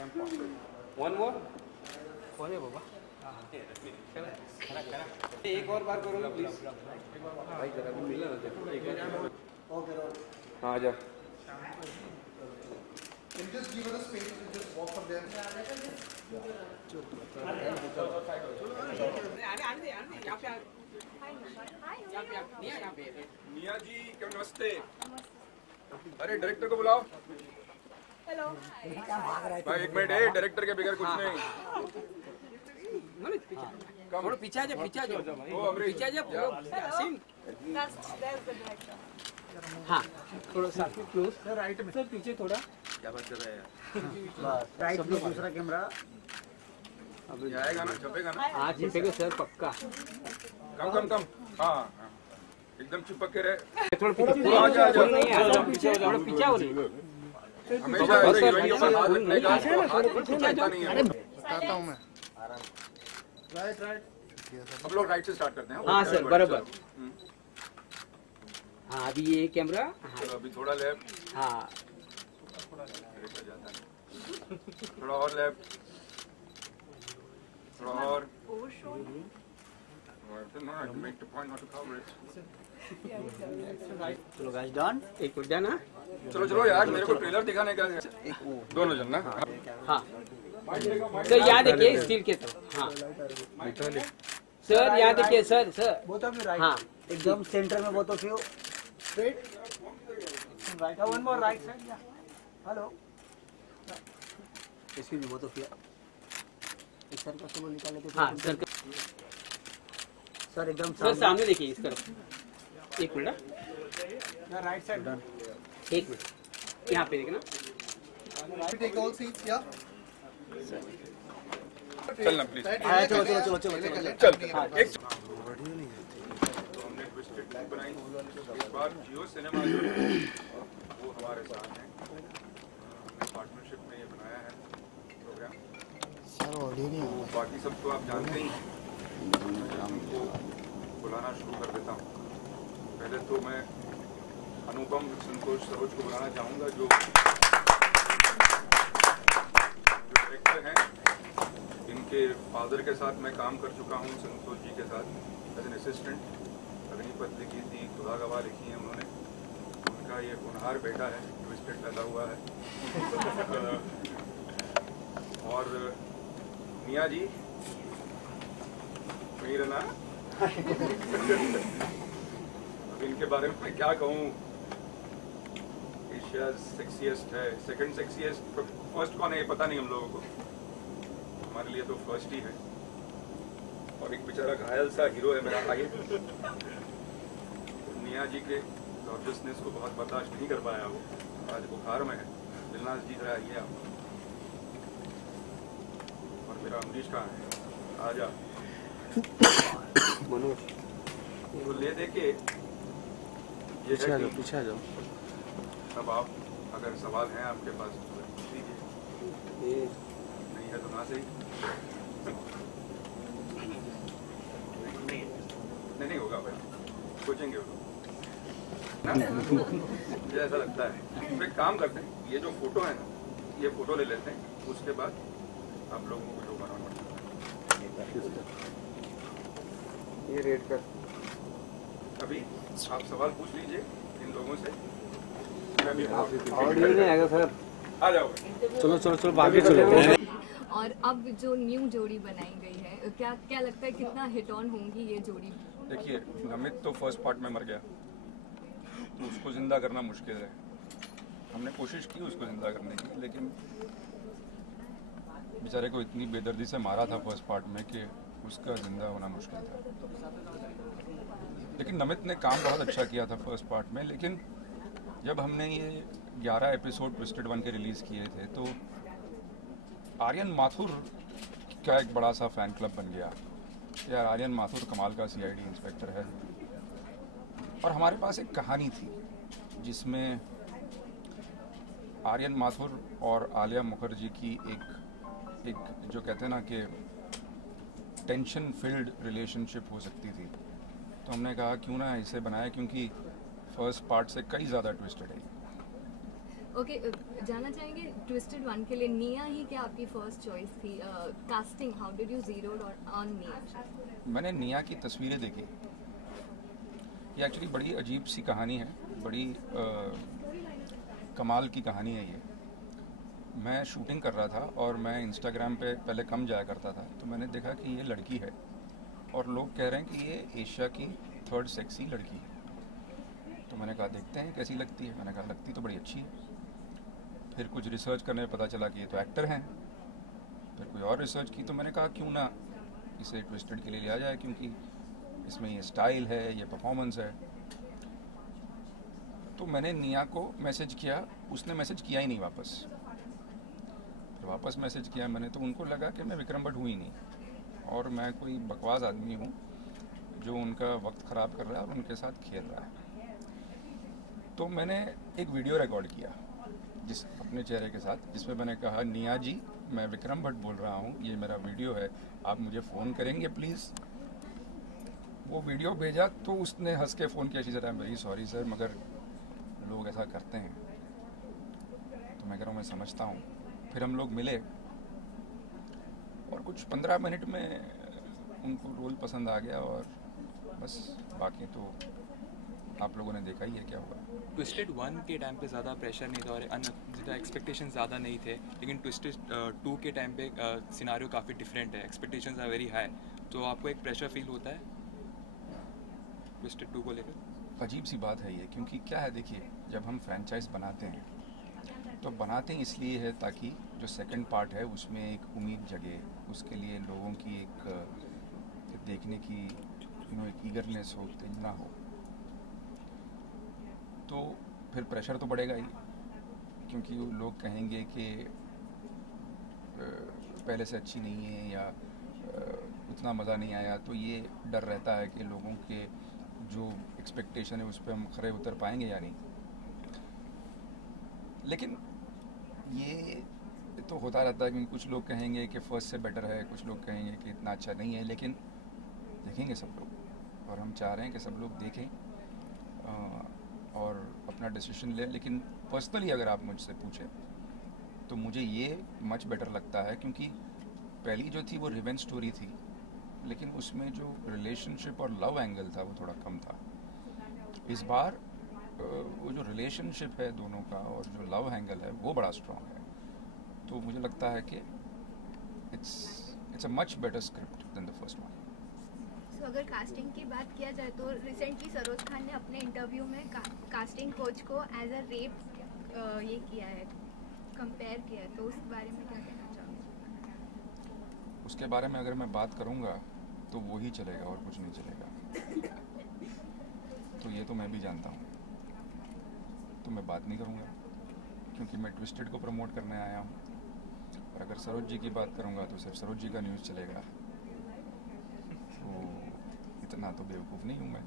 One more कौन है बाबा? एक और बार करोगे प्लीज भाई, जरा भी मिला ना देखो एक बार। ओके हाँ, आ जा। Can you just give us a space to just walk from there? मिया जी नमस्ते। अरे डायरेक्टर को बुलाओ। हेलो भाई एक मिनट, डायरेक्टर के बगैर कुछ नहीं। थोड़ा पीछे आ जा, पीछे आ जा, पीछे आ जा। that's the director. हाँ थोड़ा सा क्लोज सर, राइट में सर, पीछे थोड़ा। क्या बात कर रहे हैं? राइट में दूसरा कैमरा ये आएगा ना, छपेगा ना? हाँ छिपेगा सर, पक्का। कम कम कम। हाँ एकदम चिपक के रहे। थोड़ा पीछे नहीं है, थोड़ा पीछे हो रही। हमेशा ऐसे हीरोइनों पर हाथ रखने का, हाथ कुछ करता नहीं है। बताता हूँ मैं। राइट अब लोग राइट से स्टार्ट करते हैं। हाँ सर बराबर। हाँ अभी ये कैमरा। चलो अभी थोड़ा लेफ्ट। हाँ थोड़ा और लेफ्ट, थोड़ा और। चलो गाइस डन। एक मिनट जाना। चलो चलो यार, मेरे को ट्रेलर दिखाने का है। दोनों जन ना। हाँ सर याद देखिए स्टील के तरफ। हाँ सर याद देखिए sir, sir both of you right. हाँ एकदम सेंटर में both of you. Straight. Right, one more right side. Yeah hello, excuse me, both of you. एक सर का सिंबल निकाल लेते। हाँ सर, सर एकदम सर सामने देखिए इस तरफ। एक मिनट, राइट साइड डन। एक मिनट यहाँ पे देखना। Take all seats, yeah. चलना प्लीज। चलो चलो चलो चलो चलो चल हाँ, एक तो हमने ट्विस्टेड टू बनाई। इस बार जियो सिनेमा जो है वो हमारे साथ हैं। हमने पार्टनरशिप में ये बनाया है प्रोग्राम। तो बाकी सब तो आप जानते ही हैं। मैं उनको बुलाना शुरू कर देता हूँ। पहले तो मैं अनुपम संतोष सरोज को बुलाना चाहूँगा, जो डायरेक्टर हैं। इनके फादर के साथ मैं काम कर चुका हूँ, संतोष जी के साथ एज एन असिस्टेंट। अग्निपथ लिखी थी, खुदा गवाह लिखी है उन्होंने। उनका ये होनहार बेटा है, ट्विस्टेड पैदा हुआ है। और मिया जी मेरा ना अब इनके बारे में मैं क्या कहूँ। एशिया सेक्सीएस्ट है, सेकंड सेक्सीएस्ट, फर्स्ट कौन है ये पता नहीं हम लोगों को। हमारे लिए तो फर्स्ट ही है। और एक बेचारा घायल सा हीरो है मेरा भाई। मिया जी के गॉर्जियसनेस को बहुत बर्दाश्त नहीं कर पाया वो, आज बुखार में है। दिलनाज जी जरा आइए आप। और मेरा अमरीश कहाँ है? आ जा मनोज, तो ले दे के पीछे आ जाओ, पीछे आ जाओ। अब आप अगर सवाल हैं आपके पास तो पूछ लीजिए, नहीं है तो ना सही। नहीं होगा भाई, सोचेंगे वो मुझे ऐसा लगता है। तो एक काम करते हैं, ये जो फोटो है ना, ये फोटो ले लेते हैं, उसके बाद आप लोगों को जो बनाना ये रेड कर। अभी आप सवाल पूछ लीजिए इन लोगों से। ऑडियो नहीं आएगा सर। आ जाओ। चलो चलो चलो आगे चलो। और अब जो न्यू जोड़ी बनाई गई है, क्या क्या लगता है कितना हिट ऑन होंगी ये जोड़ी? देखिए, नमित तो फर्स्ट पार्ट में मर गया, तो उसको जिंदा करना मुश्किल है। हमने कोशिश की उसको जिंदा करने की, लेकिन बेचारे को इतनी बेदर्दी से मारा था फर्स्ट पार्ट में कि उसका जिंदा होना मुश्किल था। लेकिन नमित ने काम बहुत अच्छा किया था फर्स्ट पार्ट में। लेकिन जब हमने ये 11 एपिसोड ट्विस्टेड वन के रिलीज़ किए थे, तो आर्यन माथुर का एक बड़ा सा फैन क्लब बन गया। यार आर्यन माथुर कमाल का सीआईडी इंस्पेक्टर है। और हमारे पास एक कहानी थी जिसमें आर्यन माथुर और आलिया मुखर्जी की एक जो कहते हैं ना कि टेंशन फिल्ड रिलेशनशिप हो सकती थी। तो हमने कहा क्यों ना इसे बनाया, क्योंकि फर्स्ट पार्ट से कई ज़्यादा ट्विस्टेड है। ओके, जानना चाहेंगे ट्विस्टेड वन के लिए निया ही क्या आपकी फर्स्ट चॉइस थी? Casting, how did you zero on निया? मैंने निया की तस्वीरें देखी। ये एक्चुअली बड़ी अजीब सी कहानी है, बड़ी कमाल की कहानी है ये। मैं शूटिंग कर रहा था और मैं इंस्टाग्राम पे पहले कम जाया करता था, तो मैंने देखा कि ये लड़की है और लोग कह रहे हैं कि ये एशिया की 3rd सेक्सी लड़की है। तो मैंने कहा देखते हैं कैसी लगती है। मैंने कहा लगती तो बड़ी अच्छी है। फिर कुछ रिसर्च करने में पता चला कि ये तो एक्टर हैं। फिर कोई और रिसर्च की तो मैंने कहा क्यों ना इसे ट्विस्टेड के लिए लिया जाए, क्योंकि इसमें ये स्टाइल है, ये परफॉर्मेंस है। तो मैंने निया को मैसेज किया, उसने मैसेज किया ही नहीं वापस। फिर वापस मैसेज किया मैंने, तो उनको लगा कि मैं विक्रम भट्ट हूँ ही नहीं और मैं कोई बकवास आदमी हूँ जो उनका वक्त ख़राब कर रहा है और उनके साथ खेल रहा है। तो मैंने एक वीडियो रिकॉर्ड किया अपने चेहरे के साथ, जिसमें मैंने कहा निया जी मैं विक्रम भट्ट बोल रहा हूँ, ये मेरा वीडियो है, आप मुझे फ़ोन करेंगे प्लीज़। वो वीडियो भेजा तो उसने हंस के फ़ोन किया, she said I am very sorry sir, मगर लोग ऐसा करते हैं। तो मैं कह रहा हूँ मैं समझता हूँ। फिर हम लोग मिले और कुछ 15 मिनट में उनको रोल पसंद आ गया और बस, बाकी तो आप लोगों ने देखा ही है क्या हुआ। ट्विस्टेड 1 के टाइम पे ज़्यादा प्रेशर नहीं था और ज़्यादा एक्सपेक्टेशन ज़्यादा नहीं थे, लेकिन ट्विस्टेड 2 के टाइम पे सिनारियो काफ़ी डिफरेंट है, एक्सपेक्टेशंस आर वेरी हाई। तो आपको एक प्रेशर फील होता है ट्विस्टेड 2 को लेकर? अजीब सी बात है ये, क्योंकि क्या है देखिए, जब हम फ्रेंचाइज बनाते हैं तो बनाते हैं इसलिए है ताकि जो सेकंड पार्ट है उसमें एक उम्मीद जगे, उसके लिए लोगों की एक देखने की एक ईगरनेस हो, उत्तेजना हो। तो फिर प्रेशर तो बढ़ेगा ही, क्योंकि लोग कहेंगे कि पहले से अच्छी नहीं है या उतना मज़ा नहीं आया। तो ये डर रहता है कि लोगों के जो एक्सपेक्टेशन है उस पर हम खरे उतर पाएंगे या नहीं। लेकिन ये तो होता रहता है, क्योंकि कुछ लोग कहेंगे कि फर्स्ट से बेटर है, कुछ लोग कहेंगे कि इतना अच्छा नहीं है। लेकिन देखेंगे सब लोग और हम चाह रहे हैं कि सब लोग देखें और अपना डिसीजन लें। लेकिन पर्सनली अगर आप मुझसे पूछें तो मुझे ये मच बेटर लगता है, क्योंकि पहली जो थी वो रिवेंज स्टोरी थी, लेकिन उसमें जो रिलेशनशिप और लव एंगल था वो थोड़ा कम था। इस बार वो जो रिलेशनशिप है दोनों का और जो लव एंगल है वो बड़ा स्ट्रॉन्ग है। तो मुझे लगता है कि it's a much better script than the first one. तो अगर कास्टिंग की बात किया जाए तो रिसेंटली सरोज खान ने अपने इंटरव्यू में कास्टिंग कोच को एज अ रेप ये किया है, कंपेयर किया है, तो उस बारे में क्या कहना चाहोगे? उसके बारे में अगर मैं बात करूंगा तो वो ही चलेगा और कुछ नहीं चलेगा। तो ये तो मैं भी जानता हूँ, तो मैं बात नहीं करूँगा, क्योंकि मैं ट्विस्टेड को प्रमोट करने आया हूँ। और अगर सरोज जी की बात करूँगा तो सिर्फ सरोज जी का न्यूज़ चलेगा। तो इतना तो बेवकूफ़ नहीं हूँ मैं।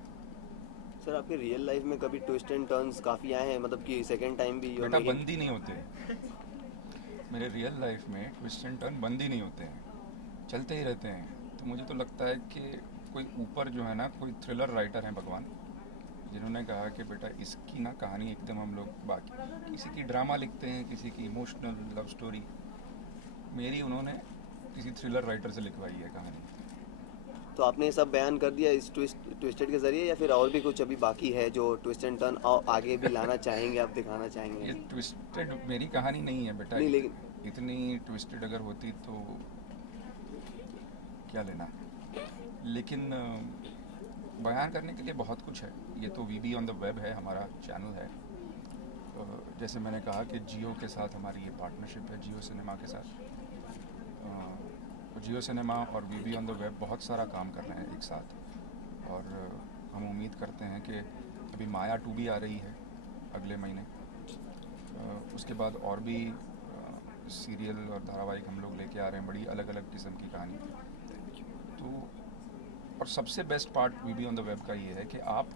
सर आपके रियल लाइफ में कभी ट्विस्ट एंड टर्न्स काफ़ी आए हैं, मतलब कि सेकंड टाइम भी? बेटा बंद ही नहीं होते मेरे रियल लाइफ में, ट्विस्ट एंड टर्न बंद ही नहीं होते हैं, चलते ही रहते हैं। तो मुझे तो लगता है कि कोई ऊपर जो है ना, कोई थ्रिलर राइटर हैं भगवान, जिन्होंने कहा कि बेटा इसकी ना कहानी एकदम हम लोग बाकी किसी की ड्रामा लिखते हैं, किसी की इमोशनल लव स्टोरी, मेरी उन्होंने किसी थ्रिलर राइटर से लिखवाई है कहानी। तो आपने सब बयान कर दिया इस ट्विस्टेड के जरिए, या फिर और भी कुछ अभी बाकी है जो ट्विस्ट एंड टर्न आगे भी लाना चाहेंगे, आप दिखाना चाहेंगे? ये ट्विस्टेड मेरी कहानी नहीं है बेटा, नहीं, लेकिन इतनी ट्विस्टेड अगर होती तो क्या लेना। लेकिन बयान करने के लिए बहुत कुछ है। ये तो वीबी ऑन द वेब है, हमारा चैनल है। जैसे मैंने कहा कि जियो के साथ हमारी ये पार्टनरशिप है, जियो सिनेमा के साथ। जियो सिनेमा और वीबी ऑन द वेब बहुत सारा काम कर रहे हैं एक साथ, और हम उम्मीद करते हैं कि अभी माया 2 भी आ रही है अगले महीने। उसके बाद और भी सीरियल और धारावाहिक हम लोग लेके आ रहे हैं, बड़ी अलग अलग किस्म की कहानी। तो और सबसे best part VB on the web का ये है कि आप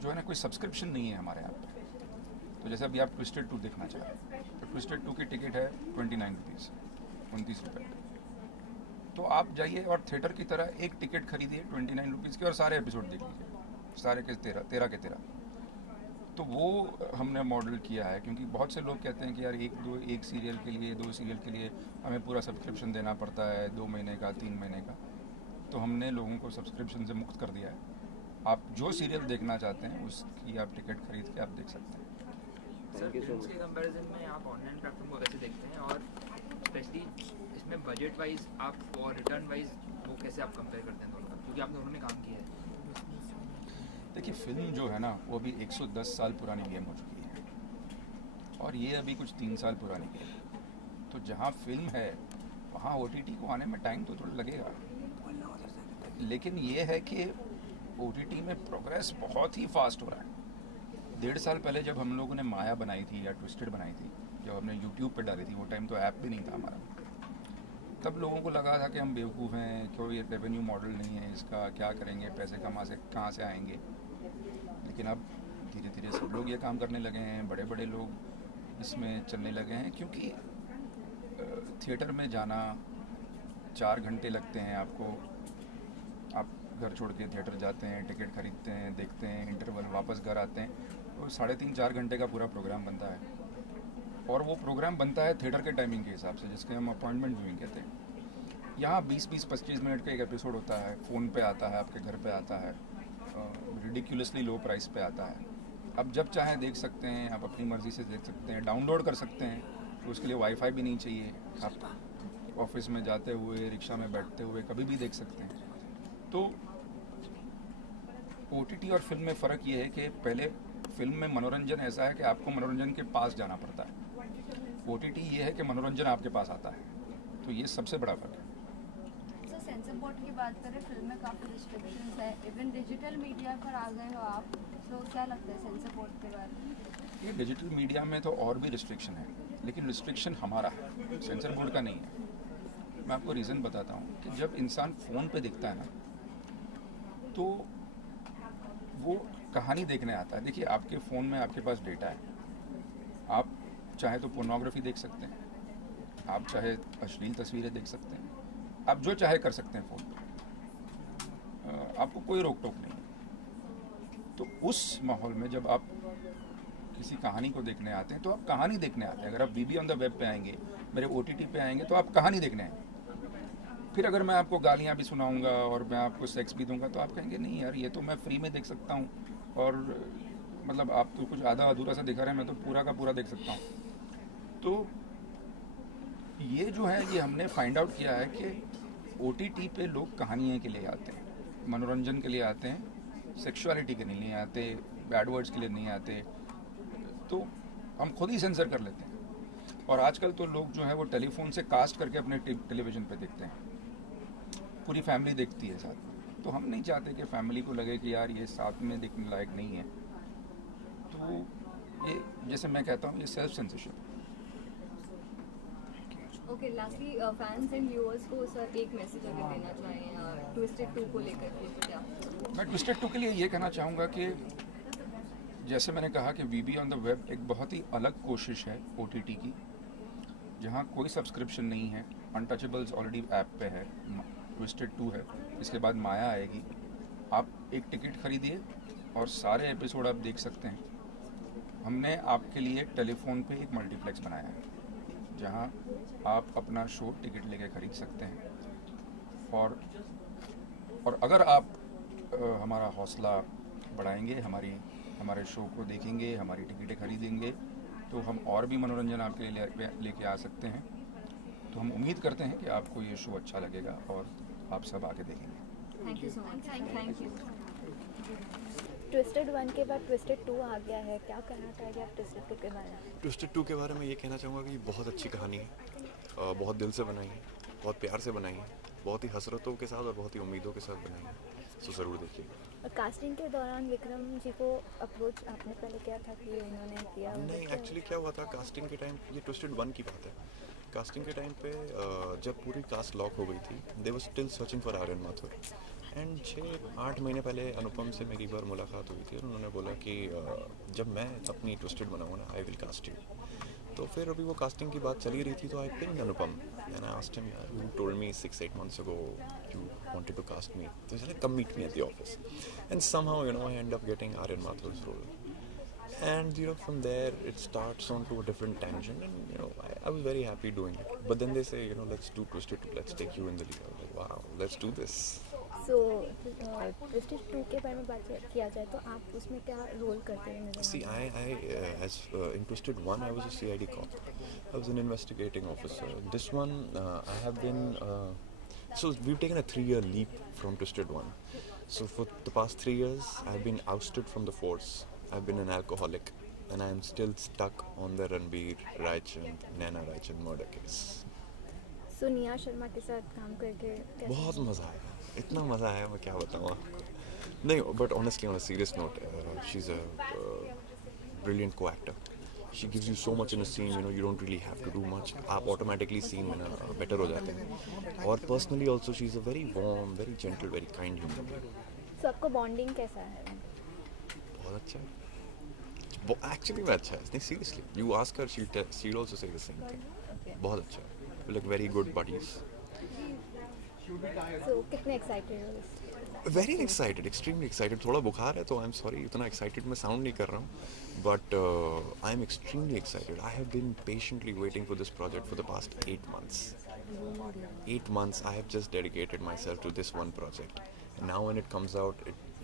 जो है ना, कोई सब्सक्रिप्शन नहीं है हमारे यहाँ पे। तो जैसे अभी आप ट्विस्टेड 2 देखना चाह रहे हैं तो ट्विस्टेड 2 की टिकट है 29 रुपीज़, 29 रुपये। तो आप जाइए और थिएटर की तरह एक टिकट खरीदिए 29 रुपीज़ की और सारे एपिसोड देख लीजिए, सारे के 13 के 13। तो वो हमने मॉडल किया है, क्योंकि बहुत से लोग कहते हैं कि यार एक सीरियल के लिए 2 सीरियल के लिए हमें पूरा सब्सक्रिप्शन देना पड़ता है, 2 महीने का 3 महीने का। तो हमने लोगों को सब्सक्रिप्शन से मुक्त कर दिया है। आप जो सीरियल देखना चाहते हैं उसकी आप टिकट खरीद के आप देख सकते हैं। सर फिल्म्स के कंपैरिजन में आप ऑनलाइन प्लेटफॉर्म को कैसे देखते हैं, और स्पेशली इसमें बजट वाइज आप और रिटर्न वाइज वो कैसे आप कंपेयर करते हैं दोनों का, क्योंकि आप दोनों में काम किया है? देखिए, फिल्म जो है ना वो अभी 110 साल पुरानी गेम हो चुकी है और ये अभी कुछ 3 साल पुरानी गेम है। तो जहाँ फिल्म है वहाँ OTT को आने में टाइम तो थोड़ा लगेगा, लेकिन ये है कि OTT में प्रोग्रेस बहुत ही फास्ट हो रहा है। 1.5 साल पहले जब हम लोगों ने माया बनाई थी या ट्विस्टेड बनाई थी, जब हमने YouTube पे डाली थी, वो टाइम तो ऐप भी नहीं था हमारा, तब लोगों को लगा था कि हम बेवकूफ़ हैं, क्यों ये रेवेन्यू मॉडल नहीं है इसका, क्या करेंगे, पैसे कहाँ से आएंगे। लेकिन अब धीरे धीरे सब लोग ये काम करने लगे हैं, बड़े बड़े लोग इसमें चलने लगे हैं, क्योंकि थिएटर में जाना 4 घंटे लगते हैं आपको। आप घर छोड़ के थिएटर जाते हैं, टिकट खरीदते हैं, देखते हैं, इंटरवल, वापस घर आते हैं, तो 3.5-4 घंटे का पूरा प्रोग्राम बनता है। और वो प्रोग्राम बनता है थिएटर के टाइमिंग के हिसाब से, जिसके हम अपॉइंटमेंट व्यूइंग कहते हैं। यहाँ 20-25 मिनट का एक एपिसोड होता है, फ़ोन पे आता है, आपके घर पे आता है, रिडिक्यूलसली लो प्राइस पे आता है। अब जब चाहे देख सकते हैं, आप अपनी मर्ज़ी से देख सकते हैं, डाउनलोड कर सकते हैं, तो उसके लिए वाईफाई भी नहीं चाहिए। आप ऑफिस में जाते हुए, रिक्शा में बैठते हुए कभी भी देख सकते हैं। तो OTT और फिल्म में फ़र्क ये है कि पहले फिल्म में मनोरंजन ऐसा है कि आपको मनोरंजन के पास जाना पड़ता है, OTT ये है कि मनोरंजन आपके पास आता है। तो ये सबसे बड़ा फ़र्क है। सर सेंसर बोर्ड की बात करें, फिल्म में काफ़ी रिस्ट्रिक्शंस है, इवन डिजिटल मीडिया पर आ गए हो आप, तो क्या लगता है सेंसर बोर्ड के बारे में? ये डिजिटल मीडिया में तो और भी रिस्ट्रिक्शन है, लेकिन रिस्ट्रिक्शन हमारा है, सेंसर बोर्ड का नहीं है। मैं आपको रीज़न बताता हूँ कि जब इंसान फ़ोन पे देखता है ना, तो वो कहानी देखने आता है। देखिए, आपके फ़ोन में आपके पास डेटा है, आप चाहे तो पोर्नोग्राफी देख सकते हैं, आप चाहे अश्लील तस्वीरें देख सकते हैं, आप जो चाहे कर सकते हैं फ़ोन पे, आपको कोई रोक टोक नहीं। तो उस माहौल में जब आप किसी कहानी को देखने आते हैं तो आप कहानी देखने आते हैं। अगर आप BB ऑन द वेब पे आएंगे, मेरे OTT पे आएंगे, तो आप कहानी देखने आएंगे। फिर अगर मैं आपको गालियाँ भी सुनाऊंगा और मैं आपको सेक्स भी दूंगा, तो आप कहेंगे नहीं यार, ये तो मैं फ्री में देख सकता हूँ, और मतलब आप तो कुछ आधा अधूरा सा दिखा रहे हैं, मैं तो पूरा का पूरा देख सकता हूँ। तो ये जो है, ये हमने फाइंड आउट किया है कि OTT पे लोग कहानियों के लिए आते हैं, मनोरंजन के लिए आते हैं, सेक्सुअलिटी के लिए नहीं आते, बैड वर्ड्स के लिए नहीं आते। तो हम खुद ही सेंसर कर लेते हैं। और आजकल तो लोग जो है वो टेलीफोन से कास्ट करके अपने टेलीविज़न पे देखते हैं, पूरी फैमिली देखती है साथ। तो हम नहीं चाहते कि फैमिली को लगे कि यार ये साथ में देखने लायक नहीं है। तो ये, जैसे मैं कहता हूँ, ये self censorship. Okay, lastly fans and viewers को सर एक मैसेज अगर देना चाहें ट्विस्टेड 2 को लेकर के, तो क्या? मैं ट्विस्टेड 2 के लिए ये कहना चाहूँगा कि जैसे मैंने कहा कि BB ऑन द वेब एक बहुत ही अलग कोशिश है OTT की, जहाँ कोई सब्सक्रिप्शन नहीं है। अनटचेबल्स ऑलरेडी ऐप पे है, ट्विस्टेड 2 है, इसके बाद माया आएगी। आप एक टिकट खरीदिए और सारे एपिसोड आप देख सकते हैं। हमने आपके लिए टेलीफोन पे एक मल्टीप्लेक्स बनाया है, जहाँ आप अपना शो टिकट लेके खरीद सकते हैं। और अगर आप हमारा हौसला बढ़ाएंगे, हमारे शो को देखेंगे, हमारी टिकटें खरीदेंगे, तो हम और भी मनोरंजन आपके लिए लेके आ सकते हैं। तो हम उम्मीद करते हैं कि आपको ये शो अच्छा लगेगा और आप सब आगे देखेंगे। Thank you so much. Thank you. Twisted 1 के बाद ट्विस्टेड 2 आ गया है, क्या कहना चाहेंगे आप ट्विस्टेड 2 के बारे में? ट्विस्टेड 2 के बारे में ये कहना चाहूँगा कि ये बहुत अच्छी कहानी है, बहुत दिल से बनाई है, बहुत प्यार से बनाई है, बहुत ही हसरतों के साथ और बहुत ही उम्मीदों के साथ बनाई है। तो ज़रूर देखिए। कास्टिंग के दौरान विक्रम जी को अप्रोच आपने पहले किया था कि उन्होंने किया? नहीं, एक्चुअली क्या हुआ था कास्टिंग के टाइम, ये ट्विस्टेड 1 की बात है, कास्टिंग के टाइम पे जब पूरी कास्ट लॉक हो गई थी, they were still searching for Aryan Mathur. And 6-8 महीने पहले अनुपम से मेरी बार मुलाकात हुई थी और उन्होंने बोला कि जब मैं अपनी ट्विस्टेड बनाऊँ ना, आई विल कास्ट यू। तो फिर अभी वो कास्टिंग की बात चली रही थी, तो I pinged Anupam and I asked him, you told me 6-8 months ago you wanted to cast me, so he said come meet me at the office, and somehow I end up getting Aryan Mathur's role. And from there it starts on to a different tangent, and I was very happy doing it. But then they say, let's do Twisted 2, let's take you in the lead. I was like, wow, let's do this. So Twisted 2 के बारे में बात किया जाए तो आप उसमें क्या रोल करते हैं नजर See, in Twisted 1 I was a CID cop. I was an investigating officer. This one I have been so we've taken a 3-year leap from Twisted 1. So for the past 3 years I've been ousted from the force. I've been an alcoholic, and I'm still stuck on the Ranbir Raichandani, Naina Raichandani murder case. So Nia Sharma के साथ काम करके बहुत मज़ा आया, इतना मज़ा आया मैं क्या बताऊँ आपको. नहीं, but honestly on a serious note, she's a brilliant co-actor. She gives you so much in a scene, you don't really have to do much. आप automatically scene में better हो जाते हैं. और personally also she's a very warm, very gentle, very kind human being. So आपको bonding कैसा है? बहुत अच्छा है. Actually मैं अच्छा है. नहीं, seriously. You ask her, she'll also say the same thing. बहुत अच्छा है. We're like very good buddies. So कितने excited हो? Very excited, extremely excited. थोड़ा बुखार है तो I'm sorry, इतना excited मैं sound नहीं कर रहा हूँ. But I'm extremely excited. I have been patiently waiting for this project for the past 8 months. 8 months I have just dedicated myself to this one project. And now when it comes out,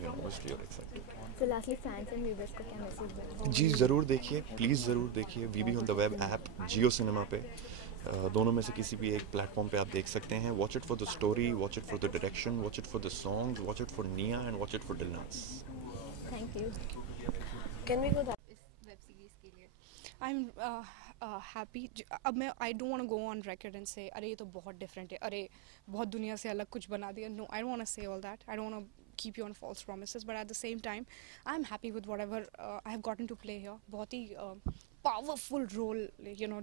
obviously you're excited. So lastly, fans and viewers को क्या message दें? जी ज़रूर देखिए, please ज़रूर देखिए. VB on the web app, Jio Cinema पे, दोनों में से किसी भी एक प्लेटफॉर्म पे आप देख सकते हैं. Watch it for the story, watch it for the direction, watch it for the songs, watch it for Nia, and watch it for Dilnaz. Thank you. Can we go that? इस web series के लिए I'm happy. अब मैं I don't want to go on record and say अरे ये तो बहुत different है, अरे बहुत दुनिया से अलग कुछ बना दिया. No, I don't want to say all that. I don't want to keep you on false promises. But at the same time, I'm happy with whatever I have gotten to play here. बहुत ही powerful role,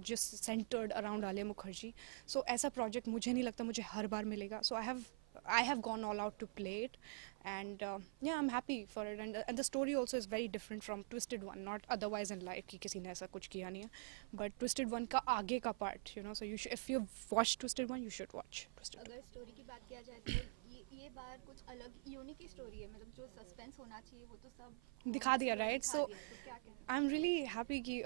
just centered around Alia Mukherjee. So ऐसा project मुझे नहीं लगता मुझे हर बार मिलेगा. So I have gone all out to play it, and yeah, I'm happy for it. And the story also is very different from Twisted 1, not otherwise in life कि किसी ने ऐसा कुछ किया नहीं है, but Twisted 1 का आगे का part, so you should, if you've watched Twisted 1, you should watch Twisted 2. अगर स्टोरी की बात किया जाए तो ये बार कुछ अलग यूनिक स्टोरी है, मतलब जो सस्पेंस होना चाहिए वो तो सब दिखा दिया, right? So I'm really happy कि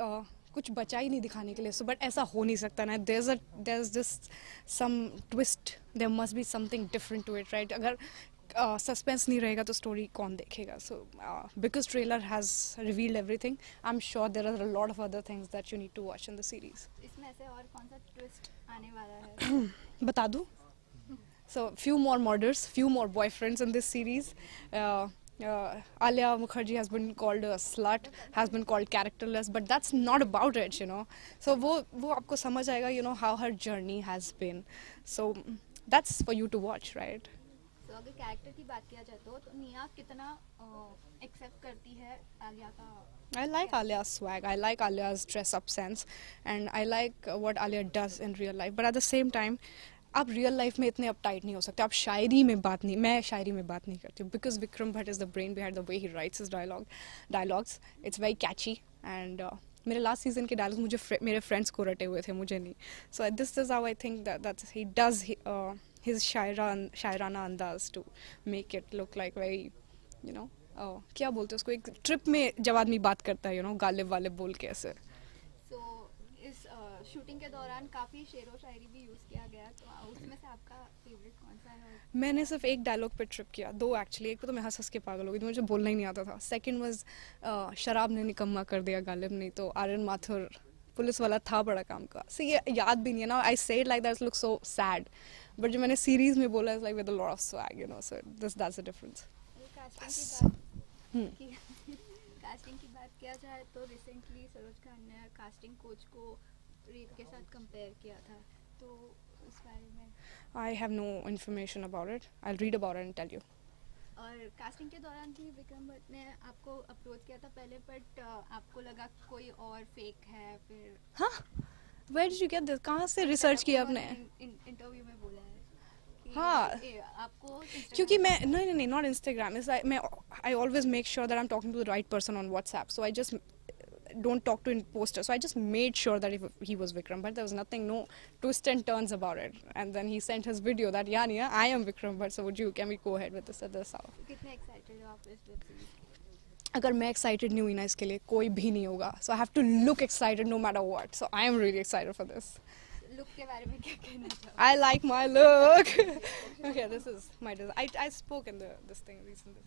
कुछ बचा ही नहीं दिखाने के लिए. So but ऐसा हो नहीं सकता ना. There's just some twist. There must be something different to it, right? अगर suspense नहीं रहेगा तो story कौन देखेगा? So because trailer has revealed everything, I'm sure there are a lot of other things that you need to watch in the series. इसमें ऐसे और कौन सा twist आने वाला है? बता दूँ? So few more murders, few more boyfriends in this series. Alia Mukherjee has been called a slut, has been called characterless, but that's not about it, So वो आपको समझ आएगा, how her journey has been. So that's for you to watch, right? So अगर character की बात किया जाए तो निया कितना एक्सेप्ट करती है आलिया का? I like Alia's swag. I like Alia's dress-up sense, and I like what Alia does in real life. But at the same time, आप रियल लाइफ में इतने अपटाइट नहीं हो सकते. आप शायरी में बात नहीं, मैं शायरी में बात नहीं करती हूँ, because Vikram Bhatt is the brain behind the way he writes his dialogues. It's very catchy, and मेरे लास्ट सीजन के डायलॉग्स मुझे मेरे फ्रेंड्स को रटे हुए थे, मुझे नहीं. So this is how I think that he does his शायराना अंदाज to make it look like very क्या बोलते हैं उसको, एक ट्रिप में जब आदमी बात करता है, गालिब वालिब बोल के ऐसे. शूटिंग के दौरान काफ़ी शेरो शायरी भी यूज़ किया गया, तो उसमें से आपका फेवरेट कौन सा है? मैंने सिर्फ एक डायलॉग पे ट्रिप किया, 2 एक्चुअली. एक पे तो मैं हंस के पागल हो गई, मुझे बोलना ही नहीं आता था. सेकंड वाज शराब ने निकम्मा कर दिया गालिब ने, तो आर्यन माथुर पुलिस वाला था बड़ा काम का. सो ये याद भी नहीं है ना. आई से it like that look so sad, but जो मैंने सीरीज में बोला is like with a lot of swag, so that's the difference. Casting की बात किया जाए तो रिसेंटली सरोज खान ने कास्टिंग कोच को रेप के साथ कंपेयर किया था, तो उस बारे में I have no information about it. I'll read about it and tell you. और कास्टिंग के दौरान भी विक्रम भट्ट ने आपको अप्रोच किया था पहले, बट आपको लगा कोई और फेक है, फिर हाँ, where did you get this? कहाँ से रिसर्च किया आपने? इंटरव्यू में बोला है कि हाँ, आपको क्योंकि मैं नहीं not Instagram. It's like I always make sure that I'm talking to the right person on WhatsApp. So I just don't talk to imposters. So I just made sure that if he was Vikram, but there was nothing, no twists and turns about it. And then he sent his video that Yania, I am Vikram, but so can we go ahead with this at this hour? कितने excited हो आप इस web series? अगर मैं excited नहीं हुई ना इसके लिए, कोई भी नहीं होगा. So I have to look excited no matter what. So I am really excited for this. Look के बारे में क्या कहना चाहोगे? I like my look. Okay, this is my design. I spoke in this thing recently.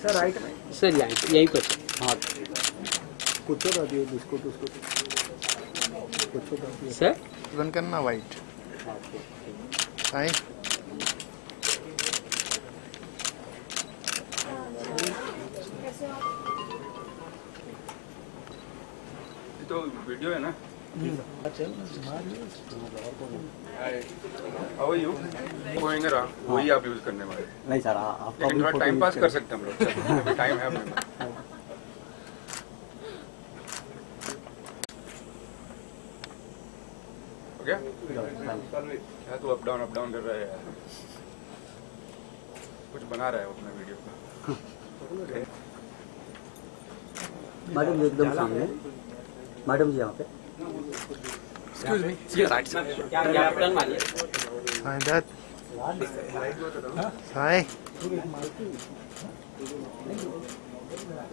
Sir right में sir यहीं पर हाँ कुछ तो दियो बिस्कुट उसको कुछ तो दियो सर रन करना वाइट आई तो वीडियो है ना how are you going around वही आप यूज करने वाले नहीं सर आप लेकिन थोड़ा टाइम पास कर सकते हैं हम लोग टाइम है अपने पास हो गया क्या तू अप डाउन कर रहा है यार कुछ बना रहा है वो अपना वीडियो का मैडम एकदम सामने मैडम जी यहाँ पे Excuse me. Yeah, right side. Yeah, turn मारिए. Hi, Dad. Hi.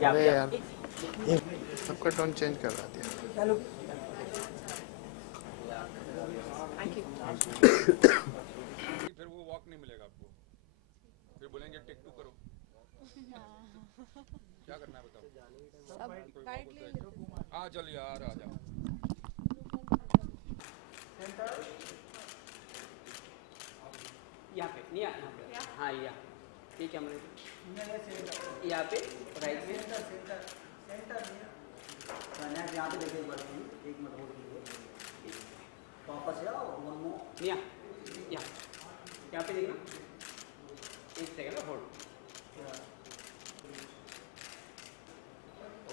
अरे यार सबका टोन चेंज कर रहा दिया. फिर वो वॉक नहीं मिलेगा आपको फिर बोलेंगे टेक 2 करो क्या करना है बताओ हाँ चल यार आ जा यहाँ पे नहीं यहाँ पे हाँ यहाँ ये कैमरा यहाँ पे राइट में यहाँ पे देखिए एक मिनट होल्ड कीजिए वापस आओ वन मोर यहाँ यहाँ पे देखना एक सेकंड होल्ड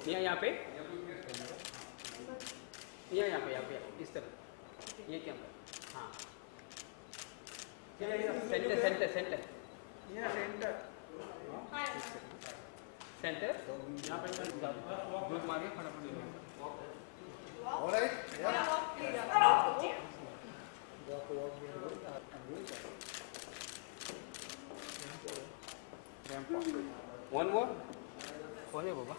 यहाँ पे यहाँ पे इस तरह ये कैमरा हाँ सेंटर सेंटर यहाँ पे ग्रुप मारिए वन मोर कौन है बाबा